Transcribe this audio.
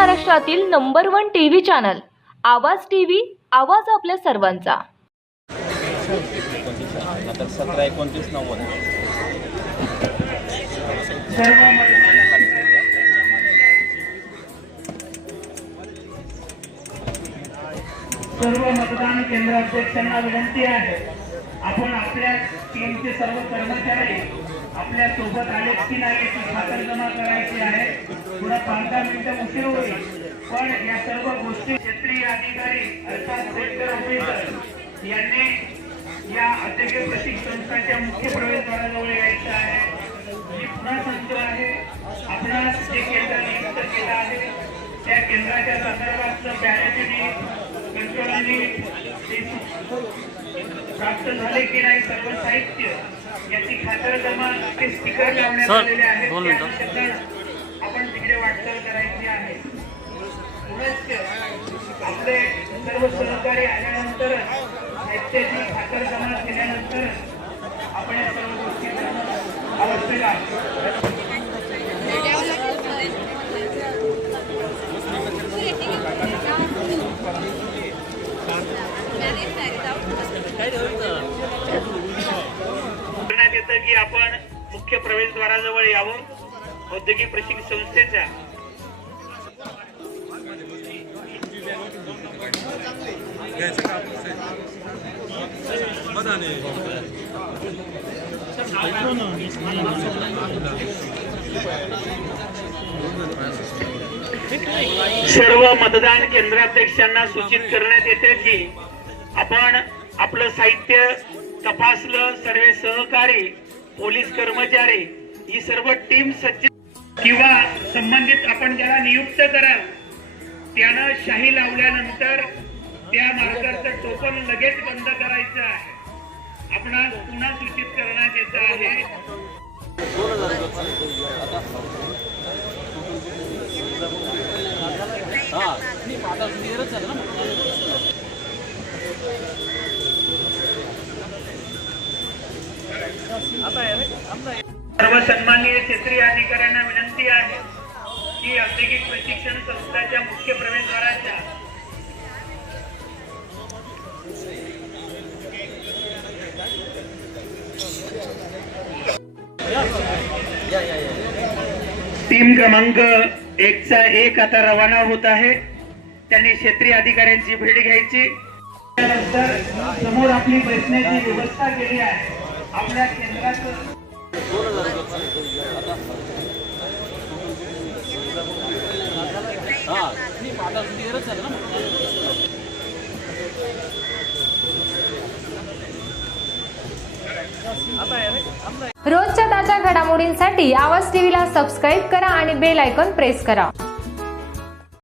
महाराष्ट्रातील number one T V channel Awaaz T V Awaaz आपल्या सर्वांचा. सतरा एकोणतीस नव्वद सर्व मतदान केंद्राध्यक्षांना विनंती आहे. आपण आपल्या टीमचे सर्व कर्मचारी आपल्यासोबत आले की नाही याची खातरजमा करायची आहे. थोडा पंधरा मिनिटं उशीर होईल. पण या सर्व गोष्टी क्षेत्रीय अधिकारी अर्थात सेक्टर ऑफिसर यांनी या अध्यक्ष प्रशिक्षण संस्थाच्या मुख्य प्रवेशद्वाराजवळ यायचं आहे. जी पुन्हा संच आहे. आपणास जे केंद्र नियुक्त केलं आहे त्या केंद्राच्या संदर्भातलं कंट्रोल आणि प्राप्त झाले की नाही सर्व साहित्य याची खातरजमा ते स्टिकर लावण्यात आलेले आहेत. आपण तिकडे वाटचाल करायची आहे. आपले सर्व सहकारी आल्यानंतर साहित्याची खातरजमा केल्यानंतर आपण या सर्व गोष्टी आवश्यक आहे. वाटतं की आपण मुख्य प्रवेशद्वाराजवळ यावं? औद्योगिक प्रशिक्षण संस्थेच्या. सर्व मतदान केंद्राध्यक्षांना सूचित करण्यात येते की आपण आपलं साहित्य तपासलं सर्व सहकारी पोलीस कर्मचारी ही सर्व टीम सज्ज किंवा संबंधित आपण ज्याला नियुक्त कराल त्यानं शाही लावल्यानंतर त्या मार्गाचं टोकन लगेच बंद करायचं आहे. आपणास पुन्हा सूचित करण्यात येत आहे. सर्व सन्माननीय क्षेत्रीय अधिकाऱ्यांना विनंती आहे की औद्योगिक प्रशिक्षण संस्थाच्या मुख्य प्रवेशद्वाराच्या टीम क्रमांक एकचा एक आता रवाना होत आहे. त्यांनी क्षेत्रीय अधिकाऱ्यांची भेट घ्यायची. त्यानंतर समोर आपली बसण्याची व्यवस्था केली आहे. आपल्या केंद्राचं रोजच्या ताज्या घडामोडींसाठी आवाज टीव्हीला सबस्क्राईब करा आणि बेल आयकॉन प्रेस करा.